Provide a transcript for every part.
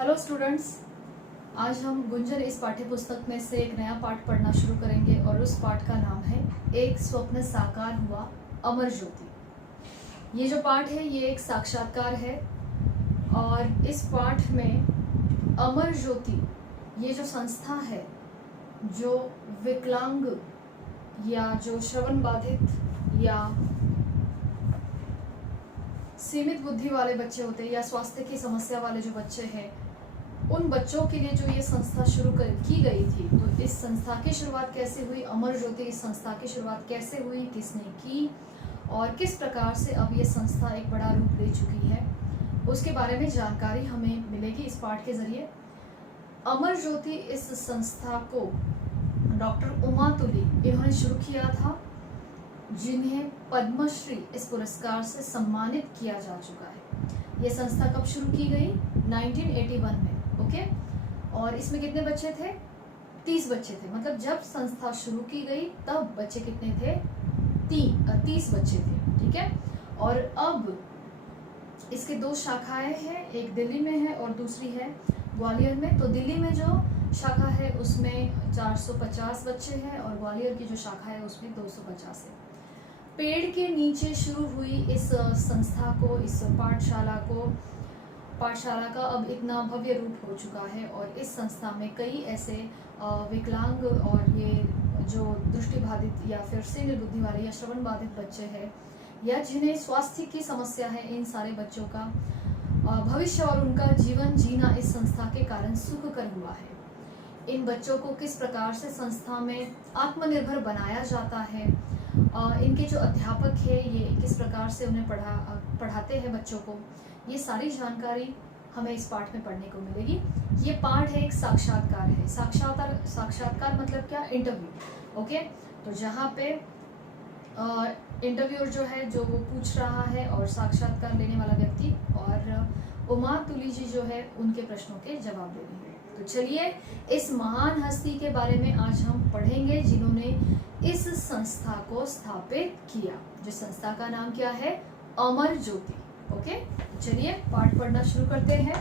Hello students, आज हम गुंजन इस पाठ्य पुस्तक में से एक नया पाठ पढ़ना शुरू करेंगे और उस पाठ का नाम है एक स्वप्न साकार हुआ अमर ज्योति। ये जो पाठ है ये एक साक्षात्कार है और इस पाठ में अमर ज्योति ये जो संस्था है जो विकलांग या जो श्रवण बाधित या सीमित बुद्धि वाले बच्चे होते हैं या स्वास्थ्य की समस्या वाले जो बच्चे हैं उन बच्चों के लिए जो ये संस्था शुरू की गई थी। तो इस संस्था की शुरुआत कैसे हुई, अमर ज्योति इस संस्था की शुरुआत कैसे हुई, किसने की और किस प्रकार से अब ये संस्था एक बड़ा रूप ले चुकी है, उसके बारे में जानकारी हमें मिलेगी इस पाठ के जरिए। अमर ज्योति इस संस्था को डॉक्टर उमा तुली इन्होंने शुरू किया था, जिन्हें पद्मश्री इस पुरस्कार से सम्मानित किया जा चुका है। ये संस्था कब शुरू की गई? 1981 में। ओके, और इसमें कितने बच्चे थे? 30 बच्चे थे। मतलब जब संस्था शुरू की गई तब बच्चे कितने थे? 30 बच्चे थे। ठीक है, और अब इसके 2 शाखाएं हैं, एक दिल्ली में है और दूसरी है ग्वालियर में। तो दिल्ली में जो शाखा है उसमें 450 बच्चे हैं और ग्वालियर की जो शाखा है उसमें 250 है। पेड़ के नीचे शुरू हुई इस संस्था को, इस पाठशाला का अब इतना भव्य रूप हो चुका है और इस संस्था में कई ऐसे विकलांग और ये जो दृष्टिबाधित या फिर सीमित बुद्धि वाले या श्रवण बाधित बच्चे हैं या जिन्हें स्वास्थ्य की समस्या है, इन सारे बच्चों का भविष्य और उनका जीवन जीना इस संस्था के कारण सुखकर हुआ है। इन बच्चों को किस प्रकार से संस्था में आत्मनिर्भर बनाया जाता है, इनके जो अध्यापक है ये किस प्रकार से उन्हें पढ़ाते हैं बच्चों को, ये सारी जानकारी हमें इस पाठ में पढ़ने को मिलेगी। ये पाठ है एक साक्षात्कार है। साक्षात्कार मतलब क्या? इंटरव्यू। ओके, तो जहाँ पे इंटरव्यूअर जो है जो वो पूछ रहा है और साक्षात्कार लेने वाला व्यक्ति और उमा तुली जी जो है उनके प्रश्नों के जवाब दे रही है। तो चलिए इस महान हस्ती के बारे में आज हम पढ़ेंगे जिन्होंने इस संस्था को स्थापित किया, जिस संस्था का नाम क्या है? अमर ज्योति। ओके, चलिए पाठ पढ़ना शुरू करते हैं।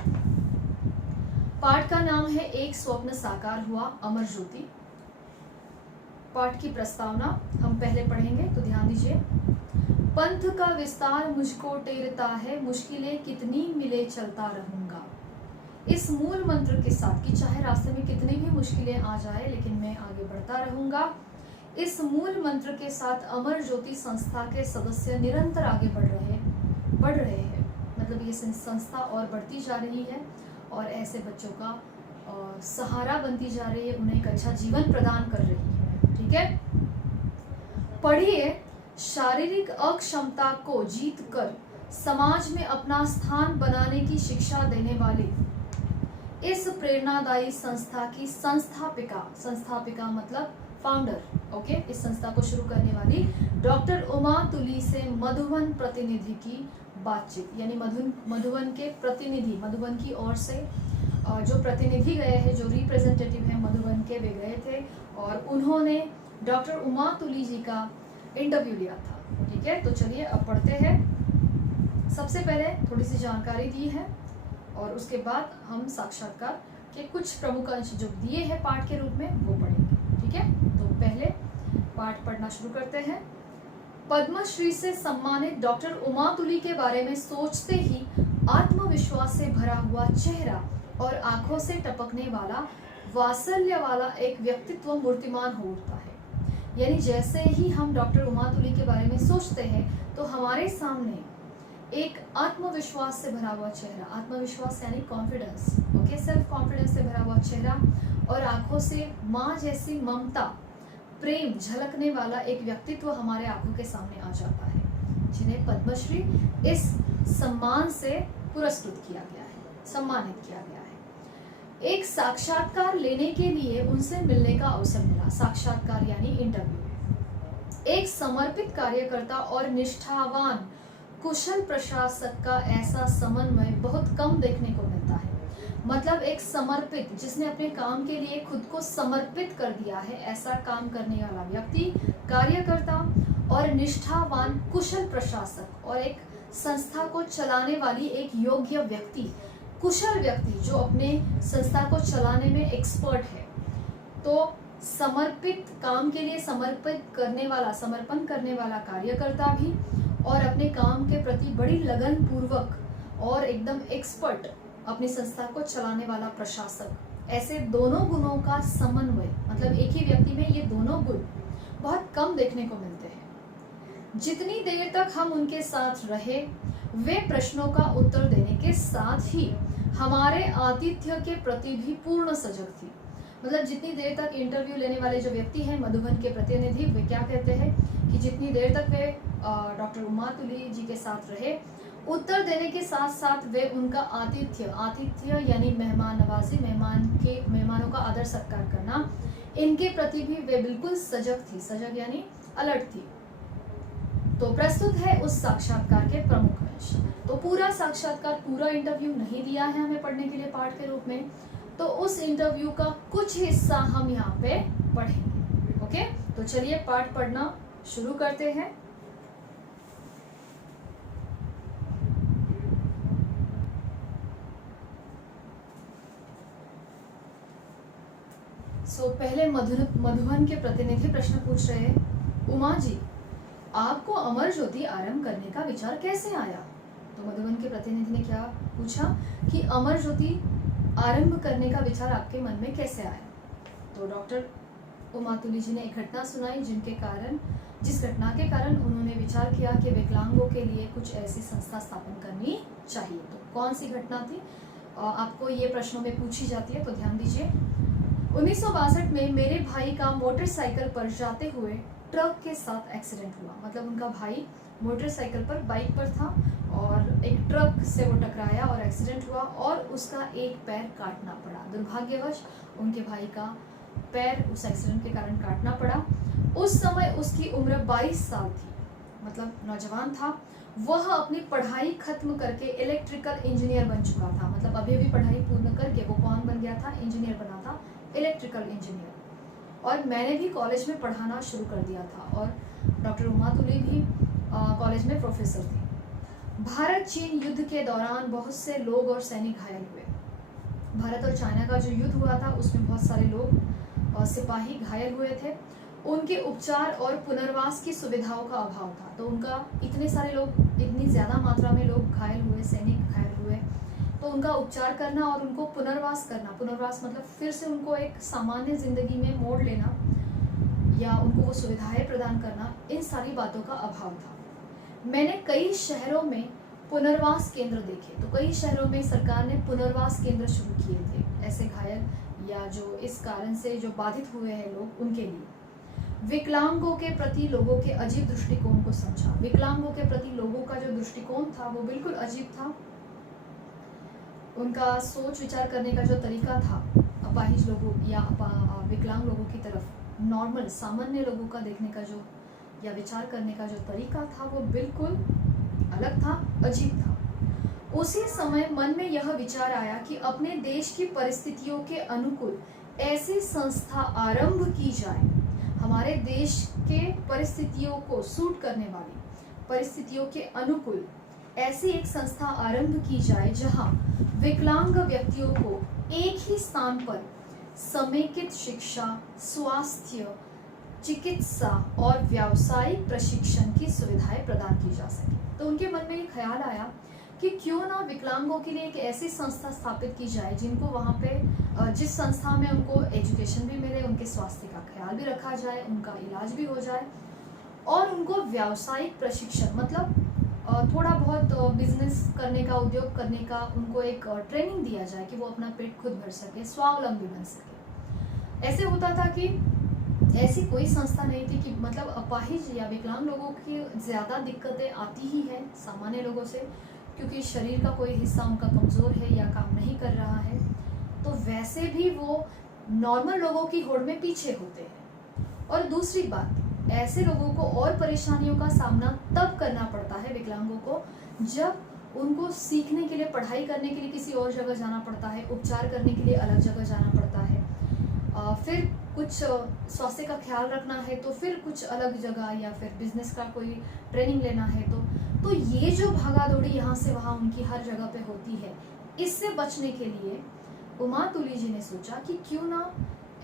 पाठ का नाम है एक स्वप्न साकार हुआ अमर ज्योति। पाठ की प्रस्तावना हम पहले पढ़ेंगे, तो ध्यान दीजिए। पंथ का विस्तार मुझको टेरता है, मुश्किलें कितनी मिले चलता रहूंगा। इस मूल मंत्र के साथ कि चाहे रास्ते में कितनी भी मुश्किलें आ जाए लेकिन मैं आगे बढ़ता रहूंगा, इस मूल मंत्र के साथ अमर ज्योति संस्था के सदस्य निरंतर आगे बढ़ रहे हैं। मतलब ये संस्था और बढ़ती जा रही है और ऐसे बच्चों का सहारा बनती जा रही है, उन्हें एक अच्छा जीवन प्रदान कर रही है। ठीक है, पढ़िए। शारीरिक अक्षमता को जीतकर समाज में अपना स्थान बनाने की शिक्षा देने वाली इस प्रेरणादायी संस्था की संस्थापिका मतलब फाउंडर, ओके, इस संस्था को शुरू करने वाली डॉक्टर उमा तुली से मधुबन प्रतिनिधि की बातचीत। यानी मधुबन के प्रतिनिधि, मधुबन की ओर से जो प्रतिनिधि गए हैं, जो रिप्रेजेंटेटिव है मधुबन के, वे गए थे और उन्होंने डॉक्टर उमा तुली जी का इंटरव्यू लिया था। ठीक है, तो चलिए अब पढ़ते हैं। सबसे पहले थोड़ी सी जानकारी दी है और उसके बाद हम साक्षात्कार के कुछ प्रमुख अंश जो दिए हैं पाठ के रूप में वो पढ़ेंगे। ठीक है, तो पहले पाठ पढ़ना शुरू करते हैं। पद्मश्री से सम्मानित डॉक्टर उमा तुली के बारे में सोचते ही आत्मविश्वास से भरा हुआ चेहरा और आंखों से टपकने वाला वात्सल्य वाला एक व्यक्तित्व मूर्तिमान हो उठता है। यानी जैसे ही हम डॉक्टर उमा तुली के बारे में सोचते हैं तो हमारे सामने एक आत्मविश्वास से भरा हुआ चेहरा, आत्मविश्वास यानी कॉन्फिडेंस, ओके, सेल्फ कॉन्फिडेंस से भरा हुआ चेहरा और आंखों से माँ जैसी ममता, प्रेम झलकने वाला एक व्यक्तित्व हमारे आंखों के सामने आ जाता है, जिन्हें पद्मश्री इस सम्मान से पुरस्कृत किया गया है, सम्मानित किया गया है। एक साक्षात्कार लेने के लिए उनसे मिलने का अवसर मिला। साक्षात्कार यानी इंटरव्यू। एक समर्पित कार्यकर्ता और निष्ठावान कुशल प्रशासक का ऐसा समन्वय बहुत कम देखने को मिलता है। मतलब एक समर्पित, जिसने अपने काम के लिए खुद को समर्पित कर दिया है, ऐसा काम करने वाला व्यक्ति, कार्यकर्ता और निष्ठावान कुशल प्रशासक और एक संस्था को चलाने वाली एक योग्य व्यक्ति, कुशल व्यक्ति जो अपने संस्था को चलाने में एक्सपर्ट है, तो समर्पित काम के लिए समर्पण करने वाला कार्यकर्ता भी, और अपने काम के प्रति बड़ी लगन पूर्वक और एकदम एक्सपर्ट अपनी संस्था को चलाने वाला प्रशासक, ऐसे दोनों गुणों का समन्वय, मतलब एक ही व्यक्ति में ये दोनों गुण बहुत कम देखने को मिलते हैं। जितनी देर तक हम उनके साथ रहे, वे प्रश्नों का उत्तर देने के साथ ही हमारे आतिथ्य के प्रति भी पूर्ण सजग थी। मतलब जितनी देर तक इंटरव्यू लेने वाले जो व्यक्ति हैं, मधुबन के प्रतिनिधि, वे क्या कहते हैं कि जितनी देर तक वे डॉक्टर उमा तुली जी के साथ रहे, उत्तर देने के साथ साथ वे उनका आतिथ्य यानी मेहमान नवाजी, मेहमानों का आदर सत्कार करना, इनके प्रति भी वे बिल्कुल सजग थी। सजग यानी अलर्ट थी। तो प्रस्तुत है उस साक्षात्कार के प्रमुख अंश। तो पूरा साक्षात्कार, पूरा इंटरव्यू नहीं दिया है हमें पढ़ने के लिए पाठ के रूप में, तो उस इंटरव्यू का कुछ हिस्सा हम यहाँ पे पढ़ेंगे। ओके, तो चलिए पाठ पढ़ना शुरू करते हैं। पहले मधुबन के प्रतिनिधि प्रश्न पूछ रहे हैं, उमा जी, आपको अमर ज्योति आरंभ करने का विचार कैसे आया? तो मधुबन के प्रतिनिधि ने क्या पूछा कि अमर ज्योति आरंभ करने का विचार आपके मन में कैसे आया? तो डॉक्टर उमा तुली जी ने एक घटना सुनाई जिस घटना के कारण उन्होंने विचार किया कि विकलांगों के लिए कुछ ऐसी संस्था स्थापन करनी चाहिए। तो कौन सी घटना थी? आपको ये प्रश्नों में पूछी जाती है, तो ध्यान दीजिए। 1962 में मेरे भाई का मोटरसाइकिल पर जाते हुए ट्रक के साथ एक्सीडेंट हुआ। मतलब उनका भाई मोटरसाइकिल पर, बाइक पर था और एक ट्रक से वो टकराया और एक्सीडेंट हुआ और उसका एक पैर काटना पड़ा। दुर्भाग्यवश उनके भाई का पैर उस एक्सीडेंट के कारण काटना पड़ा। उस समय उसकी उम्र 22 साल थी, मतलब नौजवान था। वह अपनी पढ़ाई खत्म करके इलेक्ट्रिकल इंजीनियर बन चुका था। मतलब अभी भी पढ़ाई पूर्ण करके वो कौन बन गया था? इंजीनियर बना था, इलेक्ट्रिकल इंजीनियर। और मैंने भी कॉलेज में पढ़ाना शुरू कर दिया था और डॉक्टर उमा तुली भी कॉलेज में प्रोफेसर थी। भारत चीन युद्ध के दौरान बहुत से लोग और सैनिक घायल हुए। भारत और चाइना का जो युद्ध हुआ था उसमें बहुत सारे लोग और सिपाही घायल हुए थे। उनके उपचार और पुनर्वास की सुविधाओं का अभाव था। तो उनका इतने सारे लोग, इतनी ज़्यादा मात्रा में लोग घायल हुए, सैनिक घायल हुए, तो उनका उपचार करना और उनको पुनर्वास करना, पुनर्वास मतलब फिर से उनको एक सामान्य जिंदगी में मोड़ लेना या उनको वो सुविधाएं प्रदान करना, इन सारी बातों का अभाव था। मैंने कई शहरों में पुनर्वास केंद्र देखे। तो कई शहरों में सरकार ने पुनर्वास केंद्र शुरू किए थे ऐसे घायल या जो इस कारण से जो बाधित हुए हैं लोग, उनके लिए। विकलांगों के प्रति लोगों के अजीब दृष्टिकोण को समझा। विकलांगों के प्रति लोगों का जो दृष्टिकोण था वो बिल्कुल अजीब था। उनका सोच विचार करने का जो तरीका था, अपाहिज लोगों या विकलांग लोगों की तरफ नॉर्मल सामान्य लोगों का देखने का जो या विचार करने का जो तरीका था वो बिल्कुल अलग था, अजीब था। उसी समय मन में यह विचार आया कि अपने देश की परिस्थितियों के अनुकूल ऐसी संस्था आरंभ की जाए, हमारे देश के परिस्थितियों को सूट करने वाली, परिस्थितियों के अनुकूल ऐसी एक संस्था आरंभ की जाए जहां विकलांग व्यक्तियों को एक ही स्थान पर समेकित शिक्षा, स्वास्थ्य, चिकित्सा और व्यावसायिक प्रशिक्षण की सुविधाएं प्रदान की जा सके। तो उनके मन में ये ख्याल आया कि क्यों ना विकलांगों के लिए एक ऐसी संस्था स्थापित की जाए जिनको वहाँ पे, जिस संस्था में उनको एजुकेशन भी मिले, उनके स्वास्थ्य का ख्याल भी रखा जाए, उनका इलाज भी हो जाए और उनको व्यावसायिक प्रशिक्षण मतलब थोड़ा बहुत बिजनेस करने का, उद्योग करने का उनको एक ट्रेनिंग दिया जाए कि वो अपना पेट खुद भर सके, स्वावलंबी बन सके। ऐसे होता था कि ऐसी कोई संस्था नहीं थी कि मतलब अपाहिज या विकलांग लोगों की ज़्यादा दिक्कतें आती ही हैं सामान्य लोगों से, क्योंकि शरीर का कोई हिस्सा उनका कमज़ोर है या काम नहीं कर रहा है, तो वैसे भी वो नॉर्मल लोगों की होड़ में पीछे होते हैं। और दूसरी बात, ऐसे लोगों को और परेशानियों का सामना तब करना पड़ता है विकलांगों को जब उनको सीखने के लिए, पढ़ाई करने के लिए किसी और जगह जाना पड़ता है, उपचार करने के लिए अलग जगह जाना पड़ता है, फिर कुछ स्वास्थ्य का ख्याल रखना है तो फिर कुछ अलग जगह, या फिर बिजनेस का कोई ट्रेनिंग लेना है तो ये जो भागा दौड़ी यहाँ से वहाँ उनकी हर जगह पे होती है, इससे बचने के लिए उमा तुली जी ने सोचा कि क्यों ना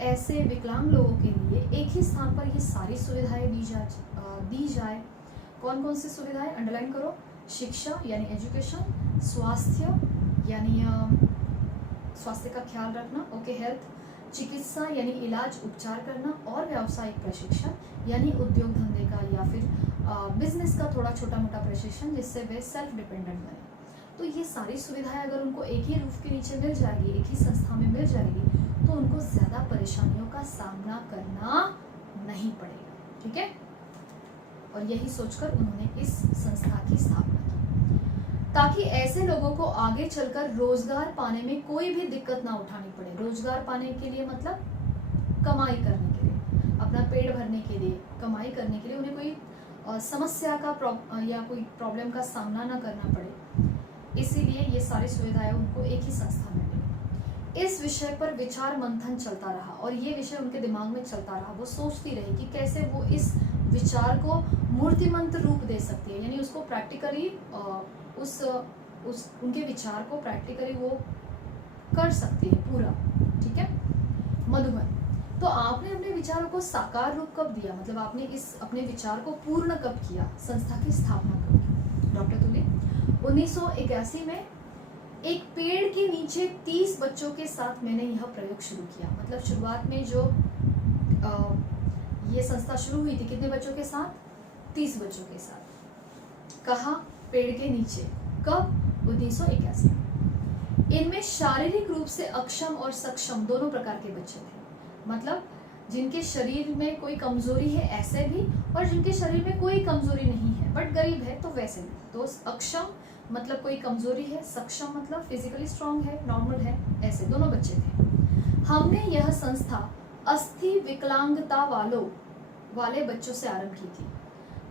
ऐसे विकलांग लोगों के लिए एक ही स्थान पर ये सारी सुविधाएं दी जाए। कौन कौन सी सुविधाएं, अंडरलाइन करो। शिक्षा यानी एजुकेशन, स्वास्थ्य यानी स्वास्थ्य का ख्याल रखना, ओके, हेल्थ, चिकित्सा यानी इलाज उपचार करना, और व्यावसायिक प्रशिक्षण यानी उद्योग धंधे का या फिर बिजनेस का थोड़ा छोटा मोटा प्रशिक्षण, जिससे वे सेल्फ डिपेंडेंट बने। तो ये सारी सुविधाएं अगर उनको एक ही रूफ के नीचे मिल जाएगी, एक ही संस्था में मिल जाएगी, तो उनको ज़्यादा परेशानियों का सामना करना नहीं पड़ेगा। ठीक है, और यही सोचकर उन्होंने इस संस्था की स्थापना की, ताकि ऐसे लोगों को आगे चलकर रोजगार पाने में कोई भी दिक्कत ना उठानी पड़े। रोजगार पाने के लिए मतलब कमाई करने के लिए, अपना पेट भरने के लिए, कमाई करने के लिए उन्हें कोई समस्या का या कोई प्रॉब्लम का सामना ना करना पड़े। इसीलिए ये सारी सुविधाएं उनको एक ही संस्था में मिली। इस विषय पर विचार मंथन चलता रहा और ये विषय उनके दिमाग में चलता रहा। वो सोचती रही कि कैसे वो इस विचार को मूर्तिमंत रूप दे सकती है, यानी उसको प्रैक्टिकली उस उनके विचार को प्रैक्टिकली वो कर सकती है पूरा। ठीक है, मधुबन, तो आपने अपने विचारों को साकार रूप कब दिया, मतलब आपने इस अपने विचार को पूर्ण कब किया, संस्था की स्थापना कब की? डॉक्टर तुली 1981 में एक पेड़ के नीचे 30 बच्चों के साथ मैंने यह प्रयोग शुरू किया। मतलब शुरुआत में जो ये संस्था शुरू हुई थी, कितने बच्चों के साथ? 30 बच्चों के साथ। कहाँ? पेड़ के नीचे। कब? 1981। इनमें शारीरिक रूप से अक्षम और सक्षम दोनों प्रकार के बच्चे थे। मतलब जिनके शरीर में कोई कमजोरी है ऐसे भी, और जिनके शरीर में कोई कमजोरी नहीं है बट गरीब है तो वैसे भी। तो अक्षम मतलब कोई कमजोरी है, सक्षम मतलब फिजिकली स्ट्रांग है, नॉर्मल है, ऐसे दोनों बच्चे थे। हमने यह संस्था अस्थि विकलांगता वाले बच्चों से आरंभ की थी।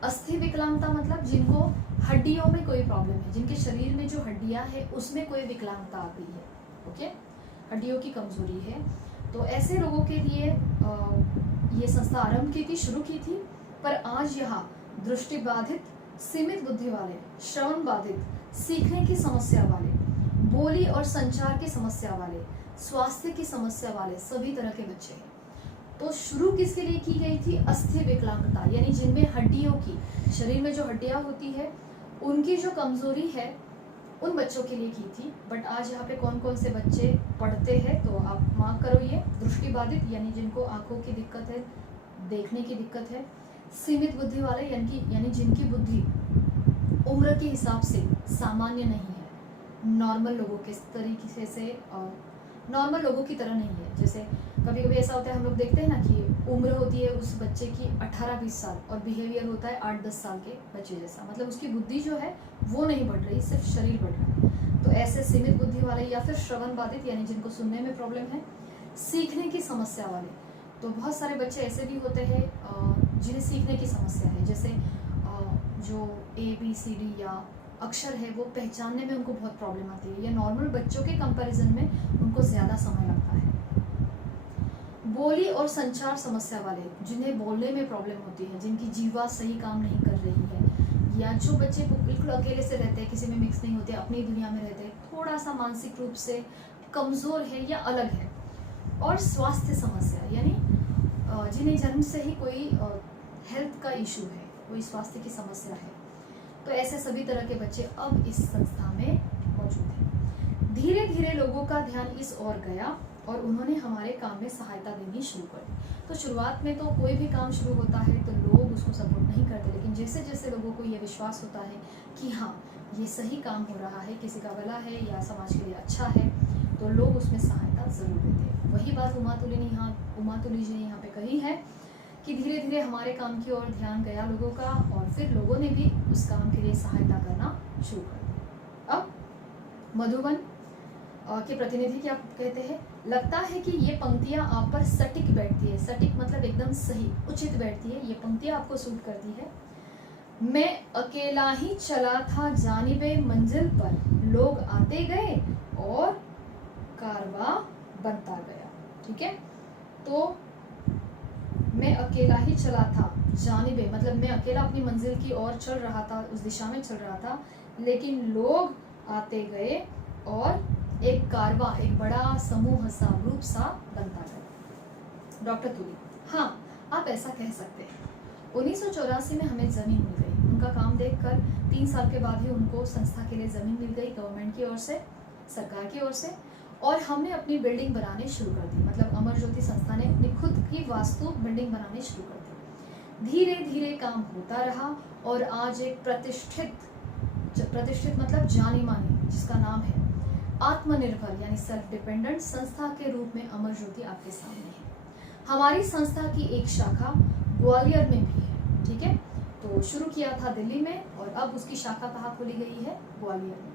अस्थि विकलांगता मतलब जिनको हड्डियों में कोई प्रॉब्लम है, जिनके शरीर में जो हड्डियां है उसमें कोई विकलांगता आ गई है, ओके, हड्डियों की कमजोरी है। तो ऐसे लोगों के लिए ये संस्था आरंभ की थी, शुरू की थी। पर आज यहाँ दृष्टि बाधित, सीमित बुद्धि वाले, श्रवण बाधित, सीखने की समस्या वाले, बोली और संचार की समस्या वाले, स्वास्थ्य की समस्या वाले सभी तरह के बच्चे हैं। तो शुरू किसके लिए की गई थी? अस्थि विकलांगता, यानी जिनमें हड्डियों की, शरीर में जो हड्डियां होती है उनकी जो कमजोरी है उन बच्चों के लिए की थी। बट आज यहाँ पे कौन कौन से बच्चे पढ़ते हैं तो आप मार्क करो, ये दृष्टि बाधित यानी जिनको आंखों की दिक्कत है, देखने की दिक्कत है, सीमित बुद्धि वाले यानी जिनकी बुद्धि उम्र के हिसाब से सामान्य नहीं है, नॉर्मल लोगों के तरीके से नॉर्मल लोगों की तरह नहीं है। जैसे कभी कभी ऐसा होता है, हम लोग देखते हैं ना कि उम्र होती है उस बच्चे की 18-20 साल और बिहेवियर होता है 8-10 साल के बच्चे जैसा, मतलब उसकी बुद्धि जो है वो नहीं बढ़ रही, सिर्फ शरीर बढ़ रहा है। तो ऐसे सीमित बुद्धि वाले, या फिर श्रवण बाधित यानी जिनको सुनने में प्रॉब्लम है, सीखने की समस्या वाले। तो बहुत सारे बच्चे ऐसे भी होते हैं जिन्हें सीखने की समस्या है, जैसे जो ABCD या अक्षर है वो पहचानने में उनको बहुत प्रॉब्लम आती है, या नॉर्मल बच्चों के कंपैरिजन में उनको ज़्यादा समय लगता है। बोली और संचार समस्या वाले, जिन्हें बोलने में प्रॉब्लम होती है, जिनकी जीवा सही काम नहीं कर रही है, या जो बच्चे बिल्कुल अकेले से रहते हैं, किसी में मिक्स नहीं होते, अपनी दुनिया में रहते हैं, थोड़ा सा मानसिक रूप से कमज़ोर है या अलग है। और स्वास्थ्य समस्या यानी जिन्हें जन्म से ही कोई हेल्थ का इशू है, कोई स्वास्थ्य की समस्या है। तो ऐसे सभी तरह के बच्चे अब इस संस्था में मौजूद हैं। धीरे धीरे लोगों का ध्यान इस ओर गया और उन्होंने हमारे काम में सहायता देनी शुरू कर दी। तो शुरुआत में तो कोई भी काम शुरू होता है तो लोग उसको सपोर्ट नहीं करते, लेकिन जैसे जैसे लोगों को ये विश्वास होता है कि हाँ ये सही काम हो रहा है, किसी का भला है या समाज के लिए अच्छा है, तो लोग उसमें सहायता ज़रूर देते हैं। वही बात उमा तुली जी ने यहाँ पे कही है कि धीरे धीरे हमारे काम की ओर ध्यान गया लोगों का, और फिर लोगों ने भी उस काम के लिए सहायता करना शुरू कर दिया। अब मधुबन के प्रतिनिधि क्या कहते हैं? लगता है कि ये पंक्तियां आप पर सटीक बैठती है। सटीक मतलब एकदम सही, उचित बैठती है, ये पंक्तियां आपको सूट करती है। मैं अकेला ही चला था जानिबे मंजिल पर, लोग आते गए और कारवां बनता गया। ठीक है, तो मैं अकेला ही चला था जानिबे मतलब मैं अकेला अपनी मंजिल की ओर चल रहा था, उस दिशा में चल रहा था, लेकिन लोग आते गए और एक कारवा, एक बड़ा समूह सा, ग्रुप सा बनता गया। डॉक्टर तुली, हाँ आप ऐसा कह सकते हैं। 1984 में हमें ज़मीन मिल गई। उनका काम देखकर 3 साल के बाद ही उनको संस्था के लिए ज़मीन मिल गई गवर्नमेंट की ओर से, सरकार की ओर से, और हमने अपनी बिल्डिंग बनाने शुरू कर दी। मतलब अमर ज्योति संस्था ने अपनी खुद की वास्तु बिल्डिंग बनानी शुरू कर दी। धीरे धीरे काम होता रहा और आज एक प्रतिष्ठित मतलब जानी मानी, जिसका नाम है आत्मनिर्भर यानी सेल्फ डिपेंडेंट संस्था के रूप में अमर ज्योति आपके सामने है। हमारी संस्था की एक शाखा ग्वालियर में भी है, ठीक है। तो शुरू किया था दिल्ली में और अब उसकी शाखा कहाँ खोली गई है? ग्वालियर में।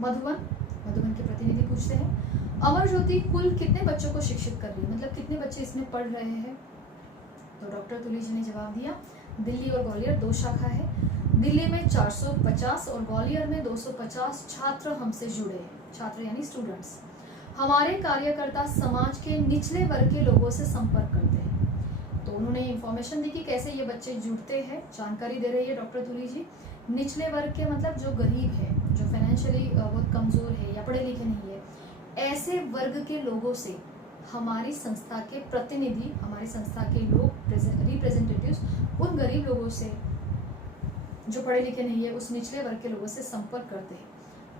मधुबन के प्रतिनिधि पूछते हैं, अमर ज्योति कुल कितने बच्चों को शिक्षित कर रही है, मतलब कितने बच्चे इसमें पढ़ रहे हैं? तो डॉक्टर तुली जी ने जवाब दिया, दिल्ली और ग्वालियर 2 शाखा है। दिल्ली में 450 और ग्वालियर में 250 छात्र हमसे जुड़े हैं। छात्र यानी स्टूडेंट्स। हमारे कार्यकर्ता समाज के निचले वर्ग के लोगों से संपर्क करते हैं। तो उन्होंने इंफॉर्मेशन दी कि कैसे ये बच्चे जुड़ते हैं, जानकारी दे रही है डॉक्टर तुली जी। निचले वर्ग के मतलब जो गरीब है, जो फाइनेंशियली बहुत कमज़ोर है या पढ़े लिखे नहीं है, ऐसे वर्ग के लोगों से हमारी संस्था के प्रतिनिधि, हमारी संस्था के लोग, रिप्रेजेंटेटिव्स उन गरीब लोगों से, जो पढ़े लिखे नहीं है, उस निचले वर्ग के लोगों से संपर्क करते हैं।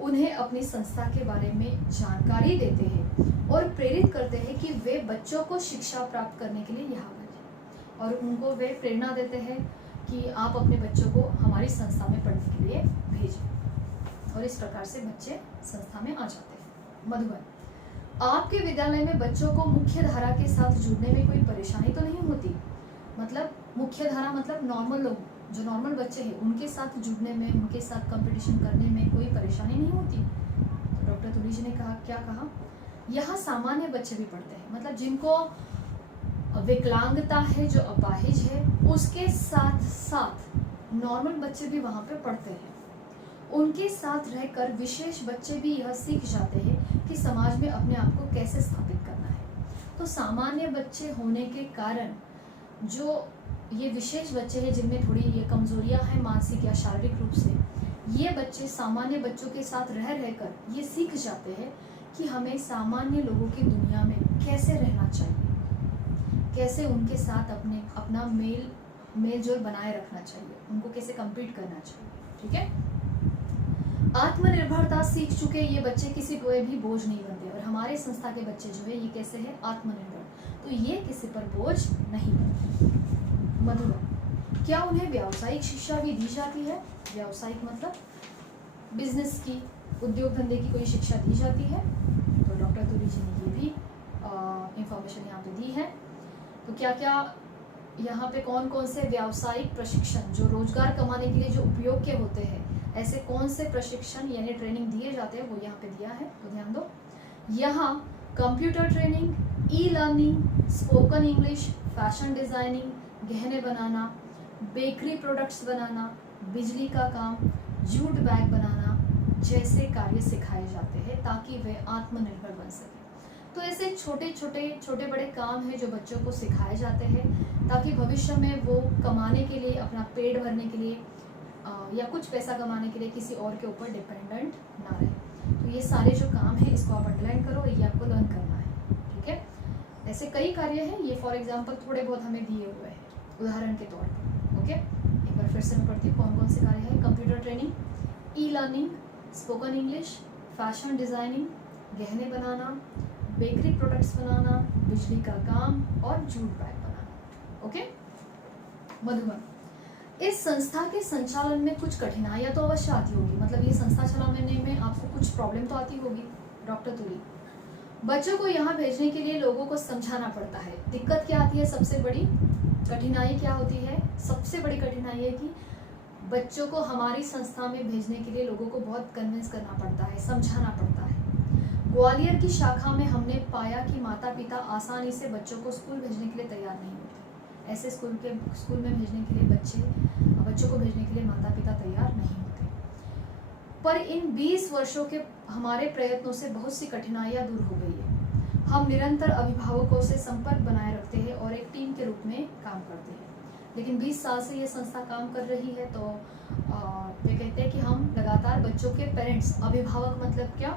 उन्हें अपनी संस्था के बारे में जानकारी देते हैं और प्रेरित करते हैं कि वे बच्चों को शिक्षा प्राप्त करने के लिए यहाँ भेजें, और उनको वे प्रेरणा देते हैं कि आप अपने बच्चों को हमारी संस्था में पढ़ने के लिए भेजें, और इस प्रकार से बच्चे संस्था में आ जाते हैं। मधुबन, आपके विद्यालय में बच्चों को मुख्य धारा के साथ जुड़ने में कोई परेशानी तो नहीं होती? मतलब मुख्य धारा मतलब नॉर्मल लोग, जो नॉर्मल बच्चे हैं, उनके साथ जुड़ने में, उनके साथ कंपटीशन करने में कोई परेशानी नहीं होती? तो डॉक्टर तुली जी ने कहा, क्या कहा? यहाँ सामान्य बच्चे भी पढ़ते हैं, मतलब जिनको विकलांगता है, जो अपाहिज है, उसके साथ साथ नॉर्मल बच्चे भी वहाँ पे पढ़ते हैं। उनके साथ रहकर विशेष बच्चे भी यह सीख जाते हैं कि समाज में अपने आप को कैसे स्थापित करना है। तो सामान्य बच्चे होने के कारण जो ये विशेष बच्चे हैं, जिनमें थोड़ी ये कमजोरियां हैं मानसिक या शारीरिक रूप से, ये बच्चे सामान्य बच्चों के साथ रह रहकर ये सीख जाते हैं कि हमें सामान्य लोगों की दुनिया में कैसे रहना चाहिए, कैसे उनके साथ अपना मेल जोल बनाए रखना चाहिए, उनको कैसे कम्पीट करना चाहिए, ठीक है। आत्मनिर्भरता सीख चुके ये बच्चे किसी पर भी बोझ नहीं बनते, और हमारे संस्था के बच्चे जो है ये कैसे है? आत्मनिर्भर, तो ये किसी पर बोझ नहीं बनते। मधुबन, क्या उन्हें व्यावसायिक शिक्षा भी दी जाती है? व्यावसायिक मतलब बिजनेस की, उद्योग धंधे की कोई शिक्षा दी जाती है? तो डॉक्टर तुली जी ने ये भी इंफॉर्मेशन यहाँ पे दी है। तो क्या क्या यहाँ पे कौन कौन से व्यावसायिक प्रशिक्षण जो रोजगार कमाने के लिए जो उपयोग के होते हैं, ऐसे कौन से प्रशिक्षण यानी ट्रेनिंग दिए जाते हैं, वो यहाँ पे दिया है, तो ध्यान दो। यहाँ computer training, e learning, spoken English, fashion designing, गहने बनाना, बेकरी प्रोडक्ट्स बनाना, बिजली का काम, जूट बैग बनाना जैसे कार्य सिखाए जाते हैं ताकि वे आत्मनिर्भर बन सके। तो ऐसे छोटे बड़े काम हैं जो बच्चों को सिखाए जाते हैं ताकि भविष्य में वो कमाने के लिए, अपना पेट भरने के लिए या कुछ पैसा कमाने के लिए किसी और के ऊपर डिपेंडेंट ना रहे। तो ये सारे जो काम है इसको आप अंडरलाइन करो, ये आपको लर्न करना है, ठीक है। ऐसे कई कार्य हैं, ये फॉर एग्जांपल थोड़े बहुत हमें दिए हुए हैं उदाहरण के तौर पर, ओके। एक बार फिर से मैं पढ़ती हूँ कौन कौन से कार्य हैं। Computer training, e learning, spoken English, fashion designing, गहने बनाना, बेकरी प्रोडक्ट्स बनाना, बिजली का काम और जूट बैग बनाना, ओके। मधुबन, इस संस्था के संचालन में कुछ कठिनाइयाँ तो अवश्य आती होगी, मतलब ये संस्था चलाने में आपको कुछ प्रॉब्लम तो आती होगी। डॉक्टर तुली, बच्चों को यहाँ भेजने के लिए लोगों को समझाना पड़ता है। दिक्कत क्या आती है? सबसे बड़ी कठिनाई क्या होती है? सबसे बड़ी कठिनाई है कि बच्चों को हमारी संस्था में भेजने के लिए लोगों को बहुत कन्विंस करना पड़ता है, समझाना पड़ता है। ग्वालियर की शाखा में हमने पाया कि माता पिता आसानी से बच्चों को स्कूल भेजने के लिए तैयार नहीं होते। ऐसे स्कूल में भेजने के लिए बच्चों को भेजने के लिए माता पिता तैयार नहीं होते। पर इन 20 वर्षों के हमारे प्रयत्नों से बहुत सी कठिनाइयाँ दूर हो गई है। हम निरंतर अभिभावकों से संपर्क बनाए रखते हैं और एक टीम के रूप में काम करते हैं। लेकिन 20 साल से ये संस्था काम कर रही है, तो वे कहते हैं कि हम लगातार बच्चों के पेरेंट्स, अभिभावक मतलब क्या?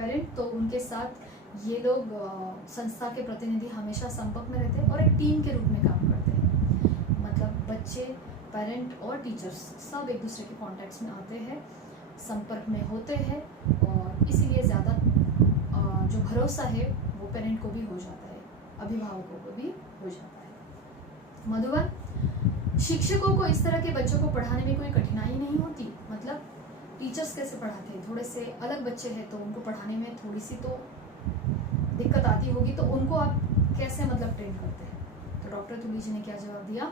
पेरेंट, तो उनके साथ ये लोग संस्था के प्रतिनिधि हमेशा संपर्क में रहते हैं और एक टीम के रूप में काम करते हैं। मतलब बच्चे, पेरेंट और टीचर्स सब एक दूसरे के कॉन्टैक्ट्स में आते हैं, संपर्क में होते हैं, और इसीलिए ज़्यादा जो भरोसा है वो पेरेंट को भी हो जाता है, अभिभावकों को भी हो जाता है। मधुबन, शिक्षकों को इस तरह के बच्चों को पढ़ाने में कोई कठिनाई नहीं होती? मतलब टीचर्स कैसे पढ़ाते हैं? थोड़े से अलग बच्चे हैं तो उनको पढ़ाने में थोड़ी सी तो दिक्कत आती होगी, तो उनको आप कैसे मतलब ट्रेन करते हैं? तो डॉक्टर तुली जी ने क्या जवाब दिया?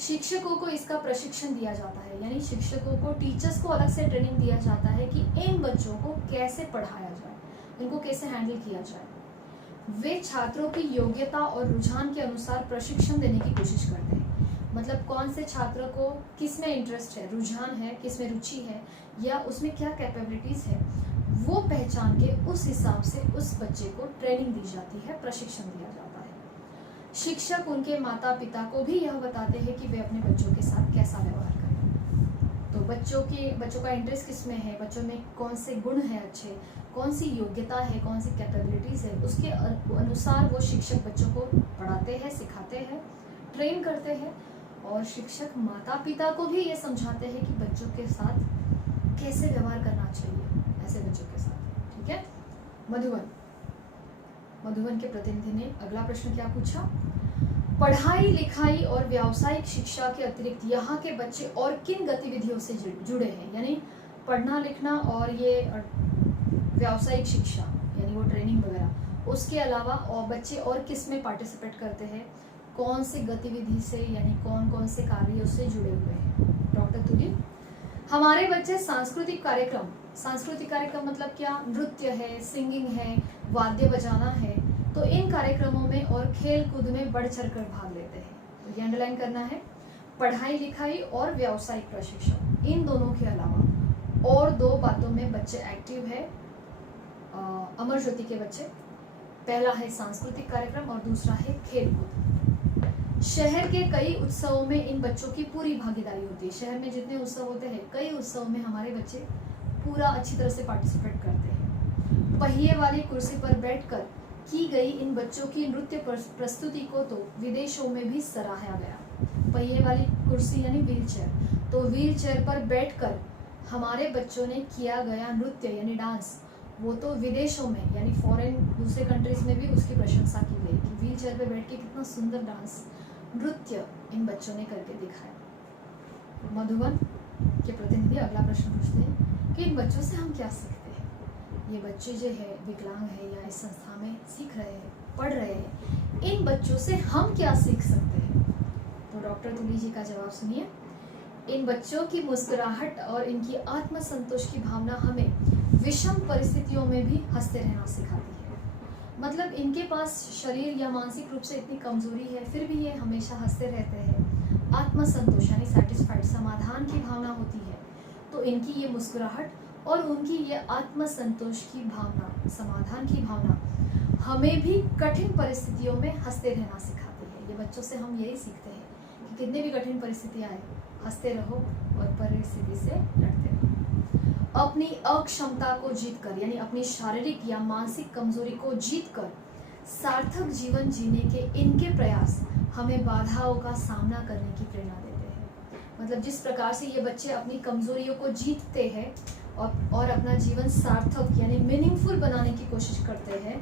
शिक्षकों को इसका प्रशिक्षण दिया जाता है, यानी शिक्षकों को, टीचर्स को अलग से ट्रेनिंग दिया जाता है कि इन बच्चों को कैसे पढ़ाया जाए, इनको कैसे हैंडल किया जाए। वे छात्रों की योग्यता और रुझान के अनुसार प्रशिक्षण देने की कोशिश करते हैं। मतलब कौन से छात्र को किस में इंटरेस्ट है, रुझान है, किस में रुचि है, या उसमें क्या कैपेबिलिटीज़ है, वो पहचान के उस हिसाब से उस बच्चे को ट्रेनिंग दी जाती है, प्रशिक्षण दिया जाता है। शिक्षक उनके माता पिता को भी यह बताते हैं कि वे अपने बच्चों के साथ कैसा व्यवहार करें। तो बच्चों का इंटरेस्ट किस में है, बच्चों में कौन से गुण हैं अच्छे, कौन सी योग्यता है, कौन सी कैपेबिलिटीज़ है, उसके अनुसार वो शिक्षक बच्चों को पढ़ाते हैं, सिखाते हैं, ट्रेन करते हैं। और शिक्षक माता पिता को भी ये समझाते हैं कि बच्चों के साथ कैसे व्यवहार करना चाहिए, ऐसे बच्चों के साथ। ठीक है। मधुबन के प्रतिनिधि ने अगला प्रश्न क्या पूछा? पढ़ाई लिखाई और व्यावसायिक शिक्षा के अतिरिक्त यहाँ के बच्चे और किन गतिविधियों से जुड़े हैं? यानी पढ़ना लिखना और ये व्यावसायिक शिक्षा यानी वो ट्रेनिंग वगैरह, उसके अलावा और बच्चे और किस में पार्टिसिपेट करते हैं, कौन से गतिविधि से, यानी कौन कौन से कार्यों से जुड़े हुए हैं? डॉक्टर तुली, हमारे बच्चे सांस्कृतिक कार्यक्रम मतलब क्या? नृत्य है, सिंगिंग है, वाद्य बजाना है, तो इन कार्यक्रमों में और खेल कूद में बढ़ चढ़ कर भाग लेते हैं। तो ये अंडरलाइन करना है। पढ़ाई लिखाई और व्यावसायिक प्रशिक्षण, इन दोनों के अलावा और दो बातों में बच्चे एक्टिव है। अमर ज्योति के बच्चे, पहला है सांस्कृतिक कार्यक्रम और दूसरा है खेल कूद। शहर के कई उत्सवों में इन बच्चों की पूरी भागीदारी होती है। शहर में जितने उत्सव होते हैं, कई उत्सवों में हमारे बच्चे पूरा अच्छी तरह से पार्टिसिपेट करते हैं। पहिए वाली कुर्सी पर बैठकर की गई इन बच्चों की नृत्य प्रस्तुति को तो विदेशों में भी सराहा गया। पहिए वाली कुर्सी यानी व्हील चेयर, तो व्हील चेयर पर बैठकर हमारे बच्चों ने किया गया नृत्य यानी डांस, वो तो विदेशों में यानी फॉरेन दूसरे कंट्रीज में भी उसकी प्रशंसा की गई कि व्हील चेयर पर बैठ के कितना सुंदर डांस, नृत्य इन बच्चों ने करके दिखाया। मधुबन के प्रतिनिधि अगला प्रश्न पूछते हैं कि इन बच्चों से हम क्या सीखते हैं? ये बच्चे जो है विकलांग है या इस संस्था में सीख रहे हैं, पढ़ रहे हैं, इन बच्चों से हम क्या सीख सकते हैं? तो डॉक्टर तुली जी का जवाब सुनिए। इन बच्चों की मुस्कुराहट और इनकी आत्मसंतोष की भावना हमें विषम परिस्थितियों में भी हंसते रहना सिखाती है। मतलब इनके पास शरीर या मानसिक रूप से इतनी कमजोरी है, फिर भी ये हमेशा हंसते रहते हैं। आत्मसंतोष यानी सेटिस्फाइड, समाधान की भावना होती है। तो इनकी ये मुस्कुराहट और उनकी ये आत्मसंतोष की भावना, समाधान की भावना हमें भी कठिन परिस्थितियों में हंसते रहना सिखाती है। ये बच्चों से हम यही सीखते हैं कि कितनी भी कठिन परिस्थिति आए, हंसते रहो और परिस्थिति से लड़ते रहो। अपनी अक्षमता को जीतकर यानी अपनी शारीरिक या मानसिक कमजोरी को जीतकर सार्थक जीवन जीने के इनके प्रयास हमें बाधाओं का सामना करने की प्रेरणा देते हैं। मतलब जिस प्रकार से ये बच्चे अपनी कमजोरियों को जीतते हैं और अपना जीवन सार्थक यानी मीनिंगफुल बनाने की कोशिश करते हैं,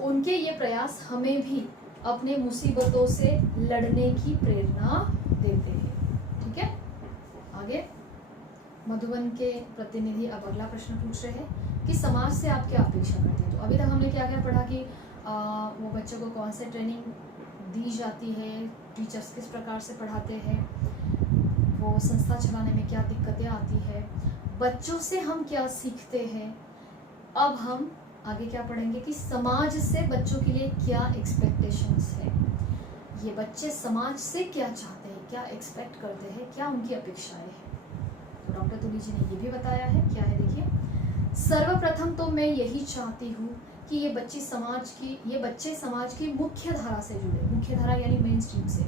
उनके ये प्रयास हमें भी अपने मुसीबतों से लड़ने की प्रेरणा देते हैं। ठीक है, आगे मधुबन के प्रतिनिधि अब अगला प्रश्न पूछ रहे हैं कि समाज से आप क्या अपेक्षा करते हैं? तो अभी तक हमने क्या क्या पढ़ा कि वो बच्चों को कौन से ट्रेनिंग दी जाती है, टीचर्स किस प्रकार से पढ़ाते हैं, वो संस्था चलाने में क्या दिक्कतें आती है, बच्चों से हम क्या सीखते हैं। अब हम आगे क्या पढ़ेंगे कि समाज से बच्चों के लिए क्या एक्सपेक्टेशंस है, ये बच्चे समाज से क्या चाहते हैं, क्या एक्सपेक्ट करते हैं, क्या उनकी अपेक्षाएं हैं। तो डॉक्टर तुली जी ने ये भी बताया है, क्या है देखिए। सर्वप्रथम तो मैं यही चाहती हूँ कि ये बच्चे समाज की मुख्य धारा से जुड़े। मुख्य धारा यानी मेन स्ट्रीम से।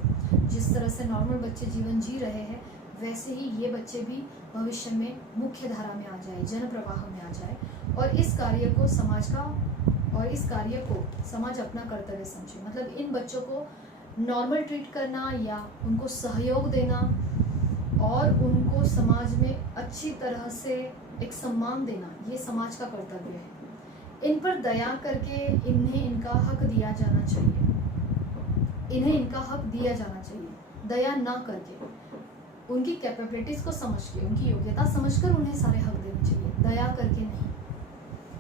जिस तरह से नॉर्मल बच्चे जीवन जी रहे हैं, वैसे ही ये बच्चे भी भविष्य में मुख्य धारा में आ जाए, जन प्रवाह में आ जाए और इस कार्य को समाज अपना कर्तव्य समझे। मतलब इन बच्चों को नॉर्मल ट्रीट करना या उनको सहयोग देना और उनको समाज में अच्छी तरह से एक सम्मान देना, ये समाज का कर्तव्य है। इन पर दया करके इन्हें इनका हक दिया जाना चाहिए, दया ना करके उनकी कैपेबिलिटीज को समझ के, उनकी योग्यता समझकर उन्हें सारे हक देने चाहिए, दया करके नहीं।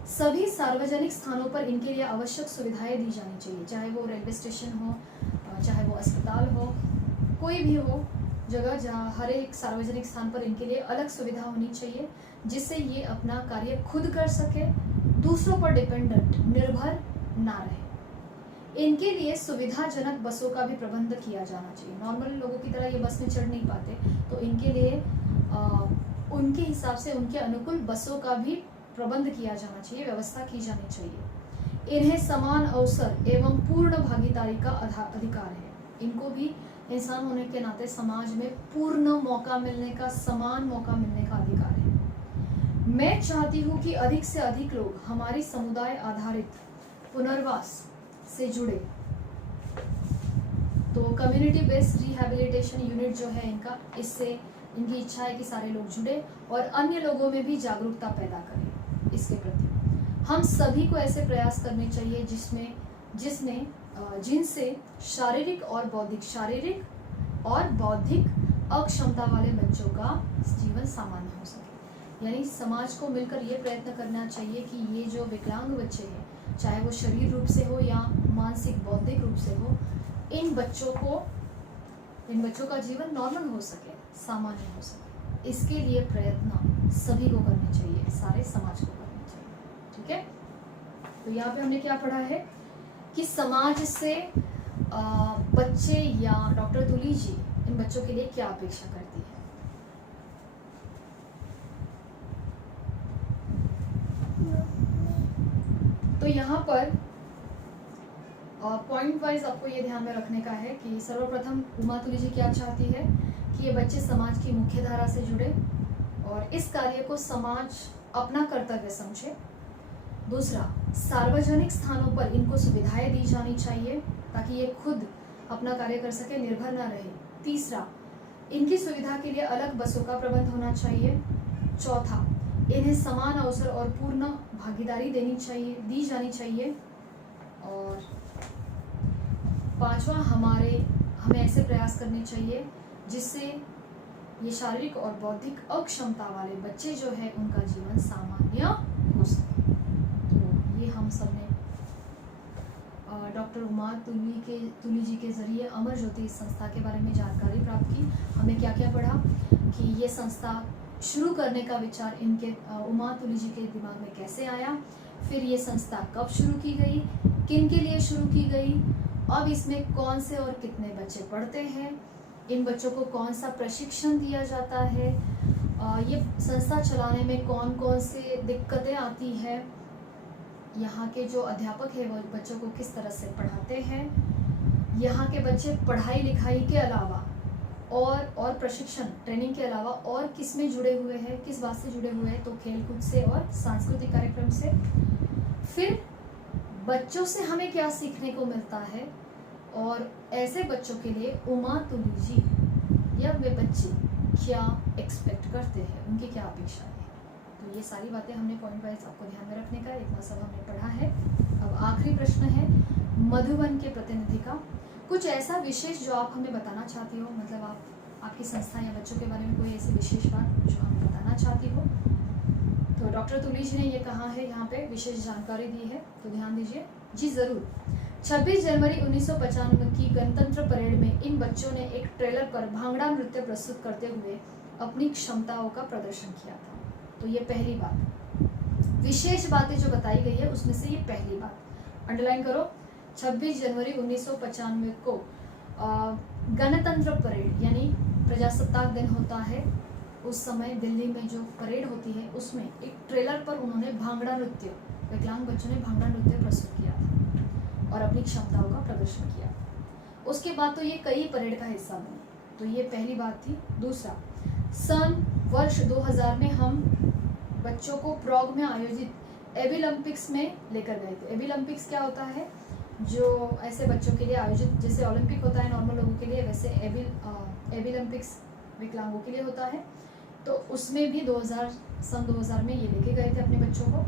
सभी सार्वजनिक स्थानों पर इनके लिए आवश्यक सुविधाएं दी जानी चाहिए, चाहे वो रेलवे स्टेशन हो, चाहे वो अस्पताल हो, कोई भी हो जगह, जहाँ हर एक सार्वजनिक स्थान पर इनके लिए अलग सुविधा होनी चाहिए जिससे ये अपना कार्य खुद कर सके, दूसरों पर डिपेंडेंट निर्भर ना रहे। इनके लिए सुविधाजनक बसों का भी प्रबंध किया जाना चाहिए। नॉर्मल लोगों की तरह ये बस में चढ़ नहीं पाते, तो इनके लिए उनके हिसाब से उनके अनुकूल बसों का भी प्रबंध किया जाना चाहिए, व्यवस्था की जानी चाहिए। इन्हें समान अवसर एवं पूर्ण भागीदारी का अधिकार है। इनको भी इंसान होने के नाते समाज में पूर्ण मौका मिलने का, समान मौका मिलने का अधिकार है। मैं चाहती हूँ कि अधिक से अधिक लोग हमारी समुदाय आधारित पुनर्वास से जुड़े। तो कम्युनिटी बेस्ड रिहैबिलिटेशन यूनिट जो है इनका, इससे इनकी इच्छा है कि सारे लोग जुड़े और अन्य लोगों में भी जागरूकता पैदा करें इसके प्रति। हम सभी को ऐसे प्रयास करने चाहिए जिनसे शारीरिक और बौद्धिक अक्षमता वाले बच्चों का जीवन सामान्य हो सके। यानी समाज को मिलकर ये प्रयत्न करना चाहिए कि ये जो विकलांग बच्चे हैं, चाहे वो शरीर रूप से हो या मानसिक बौद्धिक रूप से हो, इन बच्चों का जीवन नॉर्मल हो सके, सामान्य हो सके। इसके लिए प्रयत्न सभी को करने चाहिए, सारे समाज को करने चाहिए। ठीक है, तो यहाँ पे हमने क्या पढ़ा है कि समाज से बच्चे या डॉक्टर तुली जी इन बच्चों के लिए क्या अपेक्षा करती है। तो यहाँ पर पॉइंट वाइज आपको ये ध्यान में रखने का है कि सर्वप्रथम उमा तुली जी क्या चाहती है कि ये बच्चे समाज की मुख्य धारा से जुड़े और इस कार्य को समाज अपना कर्तव्य समझे। दूसरा, सार्वजनिक स्थानों पर इनको सुविधाएं दी जानी चाहिए ताकि ये खुद अपना कार्य कर सके, निर्भर ना रहे। तीसरा, इनकी सुविधा के लिए अलग बसों का प्रबंध होना चाहिए। चौथा, इन्हें समान अवसर और पूर्ण भागीदारी दी जानी चाहिए। और पांचवा, हमें ऐसे प्रयास करने चाहिए जिससे ये शारीरिक और बौद्धिक अक्षमता वाले बच्चे जो है उनका जीवन सामान्य हो सके। तो ये हम सब ने डॉक्टर उमा तुली जी के जरिए अमर ज्योति संस्था के बारे में जानकारी प्राप्त की। हमने क्या क्या पढ़ा कि ये संस्था शुरू करने का विचार इनके उमा तुली जी के दिमाग में कैसे आया, फिर ये संस्था कब शुरू की गई, किन के लिए शुरू की गई, अब इसमें कौन से और कितने बच्चे पढ़ते हैं, इन बच्चों को कौन सा प्रशिक्षण दिया जाता है, ये संस्था चलाने में कौन कौन से दिक्कतें आती है, यहाँ के जो अध्यापक है वो बच्चों को किस तरह से पढ़ाते हैं, यहाँ के बच्चे पढ़ाई लिखाई के अलावा और प्रशिक्षण ट्रेनिंग के अलावा और किस में जुड़े हुए हैं, किस बात से जुड़े हुए हैं, तो खेलकूद से और सांस्कृतिक कार्यक्रम से। फिर बच्चों से हमें क्या सीखने को मिलता है और ऐसे बच्चों के लिए उमा तुली जी या वे बच्चे क्या एक्सपेक्ट करते हैं, उनकी क्या अपेक्षा है। तो ये सारी बातें हमने पॉइंट वाइज आपको ध्यान में रखने का, इतना सब हमने पढ़ा है। अब आखिरी प्रश्न है मधुबन के प्रतिनिधि का कुछ ऐसा विशेष जो आप हमें बताना चाहती हो, मतलब आपकी संस्था या बच्चों के बारे में कोई ऐसी विशेष बात जो हमें बताना चाहती हो। तो डॉक्टर तुली जी ने ये कहा है, यहाँ पे विशेष जानकारी दी है, तो ध्यान दीजिए। जी जरूर। 26 जनवरी 1995 की गणतंत्र परेड में इन बच्चों ने एक ट्रेलर पर भांगड़ा नृत्य प्रस्तुत करते हुए अपनी क्षमताओं का प्रदर्शन किया था। तो ये पहली बात, विशेष बातें जो बताई गई है उसमें से ये पहली बात अंडरलाइन करो। 26 जनवरी 1995 को गणतंत्र परेड यानी प्रजासत्ताक दिन होता है, उस समय दिल्ली में जो परेड होती है उसमें एक ट्रेलर पर उन्होंने भांगड़ा नृत्य, विकलांग बच्चों ने भांगड़ा नृत्य प्रस्तुत किया था और अपनी क्षमताओं का प्रदर्शन किया। उसके बाद तो ये कई परेड का हिस्सा बने, तो ये पहली बात थी। दूसरा, वर्ष 2000 में हम बच्चों को प्रॉग में आयोजित एबिलम्पिक्स में लेकर गए थे। एबिलम्पिक्स क्या होता है? जो ऐसे बच्चों के लिए आयोजित, जैसे ओलंपिक होता है नॉर्मल लोगों के लिए, वैसे एबिलम्पिक्स विकलांगों के लिए होता है। तो उसमें भी सन 2000 में ये लेके गए थे अपने बच्चों को।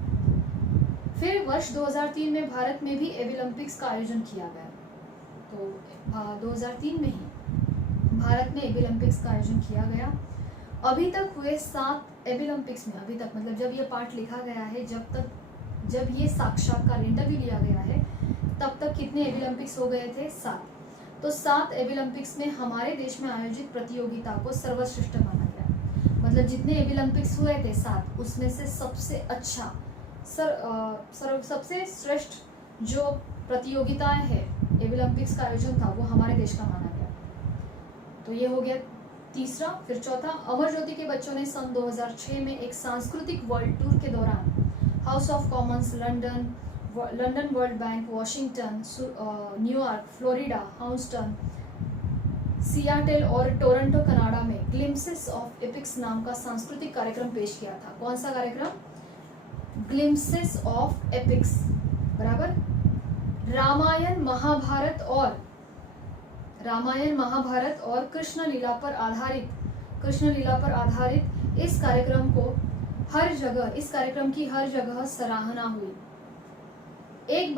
फिर वर्ष 2003 में भारत में भी एबिलम्पिक्स का आयोजन किया गया। तो 2003 में ही भारत में एबिलम्पिक्स का आयोजन किया गया। अभी तक हुए 7 एबिलम्पिक्स में, अभी तक मतलब जब ये पाठ लिखा गया है, जब ये साक्षात्कार इंटरव्यू लिया गया है, तब तक कितने एबिलम्पिक्स हो गए थे? 7। तो 7 एबिलम्पिक्स में हमारे देश में आयोजित प्रतियोगिता को सर्वश्रेष्ठ माना गया। मतलब जितने एबिलम्पिक्स हुए थे 7, उसमें से सबसे अच्छा सबसे श्रेष्ठ जो प्रतियोगिताएं है, एबिलम्पिक्स का आयोजन था, वो हमारे देश का माना गया। तो ये हो गया तीसरा। फिर चौथा, अमर ज्योति के बच्चों ने सन 2006 में एक सांस्कृतिक वर्ल्ड टूर के दौरान house of Commons, London, world bank, Washington, New York, Florida, Houston, Seattle और टोरंटो कनाडा में ग्लिम्पसेस ऑफ एपिक्स नाम का सांस्कृतिक कार्यक्रम पेश किया था। कौन सा कार्यक्रम? ग्लिम्पसेस ऑफ एपिक्स बराबर रामायण महाभारत और कृष्ण लीला पर आधारित इस कार्यक्रम की हर जगह सराहना हुई। एक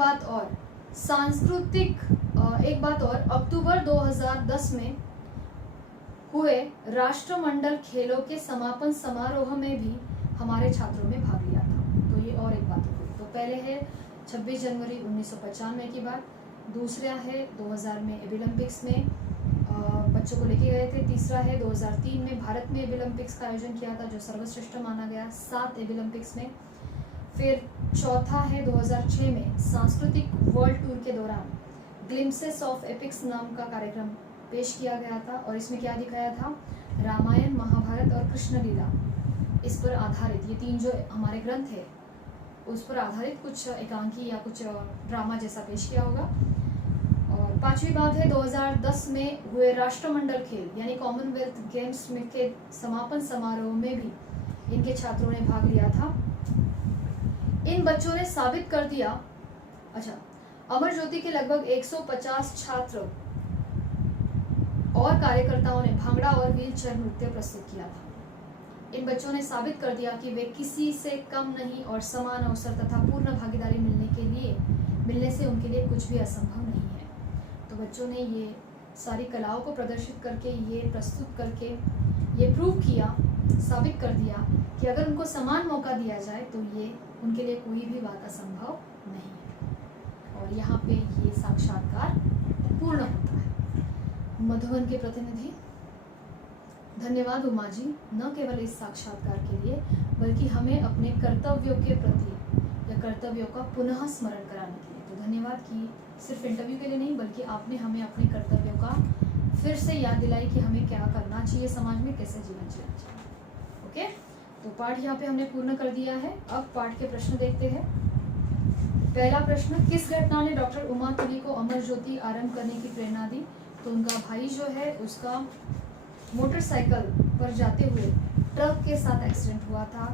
बात और अक्टूबर 2010 में हुए राष्ट्रमंडल खेलों के समापन समारोह में भी हमारे छात्रों ने भाग लिया था। तो ये और एक बात हुई। तो पहले है 26 जनवरी 1995 की बात, दूसरा है 2000 में एबिलम्पिक्स में बच्चों को लेके गए थे, तीसरा है 2003 में भारत में एबिलम्पिक्स का आयोजन किया था जो सर्वश्रेष्ठ माना गया 7 एबिलम्पिक्स में। फिर चौथा है 2006 में सांस्कृतिक वर्ल्ड टूर के दौरान ग्लिम्पसेस ऑफ एपिक्स नाम का कार्यक्रम पेश किया गया था और इसमें क्या दिखाया था? रामायण, महाभारत और कृष्ण लीला, इस पर आधारित ये 3 जो हमारे ग्रंथ है उस पर आधारित कुछ एकांकी या कुछ ड्रामा जैसा पेश किया होगा। और पांचवी बात है 2010 में हुए राष्ट्रमंडल खेल यानी कॉमनवेल्थ गेम्स में के समापन समारोह में भी इनके छात्रों ने भाग लिया था। इन बच्चों ने साबित कर दिया। अमर ज्योति के लगभग 150 छात्र और कार्यकर्ताओं ने भांगड़ा और व्हीलचेयर नृत्य प्रस्तुत किया था। इन बच्चों ने साबित कर दिया कि वे किसी से कम नहीं और समान अवसर तथा पूर्ण भागीदारी मिलने से उनके लिए कुछ भी असंभव नहीं है। तो बच्चों ने ये सारी कलाओं को प्रदर्शित करके, ये प्रस्तुत करके ये प्रूव किया, साबित कर दिया कि अगर उनको समान मौका दिया जाए तो ये उनके लिए कोई भी बात असंभव नहीं है। और यहाँ पे ये साक्षात्कार पूर्ण होता है। मधुबन के प्रतिनिधि, धन्यवाद उमा जी, न केवल इस साक्षात्कार के लिए बल्कि हमें अपने कर्तव्यों के प्रति या कर्तव्यों का पुनः स्मरण कराने के लिए। तो धन्यवाद कि सिर्फ इंटरव्यू के लिए नहीं बल्कि आपने हमें अपने कर्तव्यों का फिर से याद दिलाई कि हमें क्या करना चाहिए, समाज में कैसे जीवन जीना चाहिए। ओके, तो पाठ यहाँ पे हमने पूर्ण कर दिया है। अब पाठ के प्रश्न देखते हैं। पहला प्रश्न, किस घटना ने डॉक्टर उमा तुली को अमर ज्योति आरंभ करने की प्रेरणा दी? तो उनका भाई जो है उसका मोटरसाइकिल पर जाते हुए ट्रक के साथ एक्सीडेंट हुआ था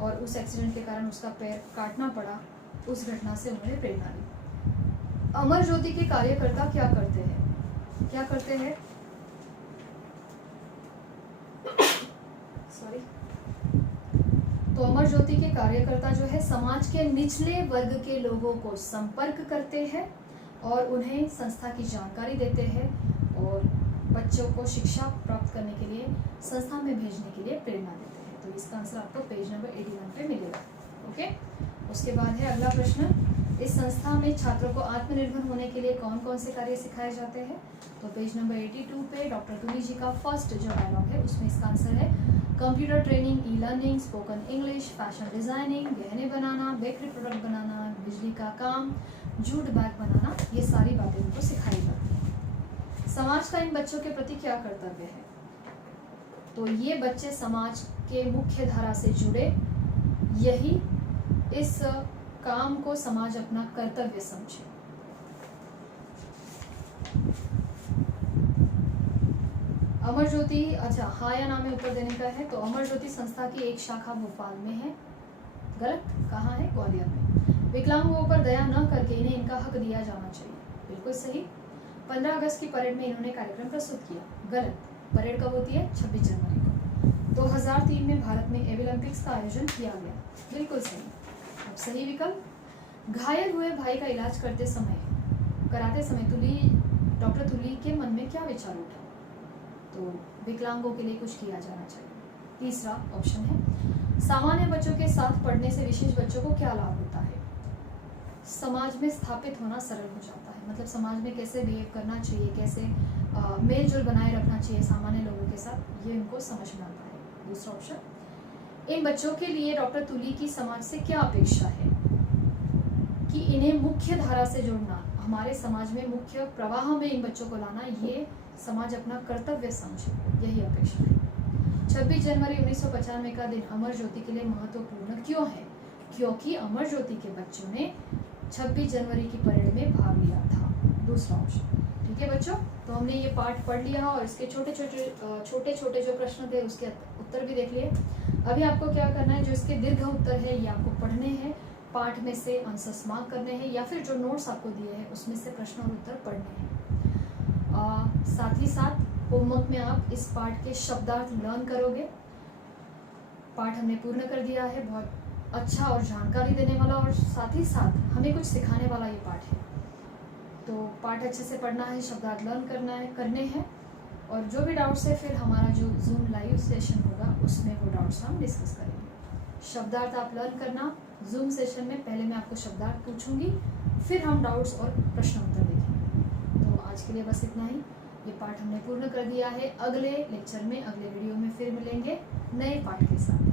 और उस एक्सीडेंट के कारण उसका पैर काटना पड़ा। उस घटना से उन्होंने प्रेरणा ली। अमर ज्योति के कार्यकर्ता क्या करते हैं? सॉरी। तो अमर ज्योति के कार्यकर्ता जो है समाज के निचले वर्ग के लोगों को संपर्क करते हैं और उन्हें संस्था की जानकारी देते हैं और बच्चों को शिक्षा प्राप्त करने के लिए संस्था में भेजने के लिए प्रेरणा देते हैं। तो इसका आंसर आपको पेज नंबर 81 पे मिलेगा। ओके, उसके बाद है अगला प्रश्न, इस संस्था में छात्रों को आत्मनिर्भर होने के लिए कौन कौन से कार्य सिखाए जाते हैं? तो पेज नंबर 82 पे डॉक्टर तुली जी का फर्स्ट जो डायलॉग है उसमें इसका आंसर है computer training, e learning, spoken English, fashion designing, गहने बनाना, बेकरी प्रोडक्ट बनाना, बिजली का काम, जूट बैग बनाना, ये सारी बातें उनको सिखाई जाती हैं। समाज का इन बच्चों के प्रति क्या कर्तव्य है? तो ये बच्चे समाज के मुख्य धारा से जुड़े, यही इस काम को समाज अपना कर्तव्य समझे। अमर ज्योति, अच्छा हाँ या ना में उत्तर देने का है। तो अमर ज्योति संस्था की एक शाखा भोपाल में है। गलत, कहाँ है? ग्वालियर में। विकलांगों पर दया न करके इन्हें इनका हक दिया जाना चाहिए। बिल्कुल सही। 15 अगस्त की परेड में इन्होंने कार्यक्रम प्रस्तुत किया। गलत। परेड कब होती है? 26 जनवरी को। 2003 में भारत में ओलंपिक्स का आयोजन किया गया। बिल्कुल सही। अब सही विकल्प। घायल हुए भाई का इलाज कराते समय डॉक्टर तुली के मन में क्या विचार उठा? तो विकलांगों के लिए कुछ किया जाना चाहिए। तीसरा ऑप्शन है सामान्य बच्चों के साथ पढ़ने से विशेष बच्चों को क्या लाभ होता है? समाज में स्थापित होना सरल हो जाता है, मतलब समाज में कैसे बिहेव करना चाहिए, कैसे मेल जोल बनाए रखना चाहिए सामान्य लोगों के साथ, ये उनको समझ में आता है। दूसरा ऑप्शन, इन बच्चों के लिए डॉक्टर तुली की समाज से क्या अपेक्षा है? कि इन्हें मुख्य धारा से जोड़ना, हमारे समाज में मुख्य प्रवाह में इन बच्चों को लाना, ये समाज अपना कर्तव्य समझे, यही अपेक्षा है। 26 जनवरी 1995 का दिन अमर ज्योति के लिए महत्वपूर्ण क्यों है? क्योंकि अमर ज्योति के बच्चों ने 26 जनवरी की परेड में भाग लिया था। दूसरा ऑप्शन। ठीक है बच्चों, तो हमने ये पार्ट पढ़ लिया और इसके छोटे छोटे जो प्रश्न थे उसके उत्तर भी देख लिए। अभी आपको क्या करना है, जो इसके दीर्घ उत्तर है ये आपको पढ़ने हैं, पार्ट में से आंसर्स मार्क करने हैं, या फिर जो नोट्स आपको दिए हैं उसमें से प्रश्न और उत्तर पढ़ने हैं। साथ ही साथ होमवर्क में आप इस पार्ट के शब्दार्थ लर्न करोगे। पार्ट हमने पूर्ण कर दिया है, बहुत अच्छा और जानकारी देने वाला और साथ ही साथ हमें कुछ सिखाने वाला ये पार्ट है। तो पार्ट अच्छे से पढ़ना है, शब्दार्थ लर्न करने हैं, और जो भी डाउट्स है फिर हमारा जो जूम लाइव सेशन होगा उसमें वो डाउट्स हम डिस्कस करेंगे। शब्दार्थ आप लर्न करना। जूम सेशन में पहले मैं आपको शब्दार्थ पूछूंगी, फिर हम डाउट्स और प्रश्न उत्तर देखेंगे। तो आज के लिए बस इतना ही। ये पार्ट हमने पूर्ण कर दिया है। अगले लेक्चर में, अगले वीडियो में फिर मिलेंगे नए पार्ट के साथ।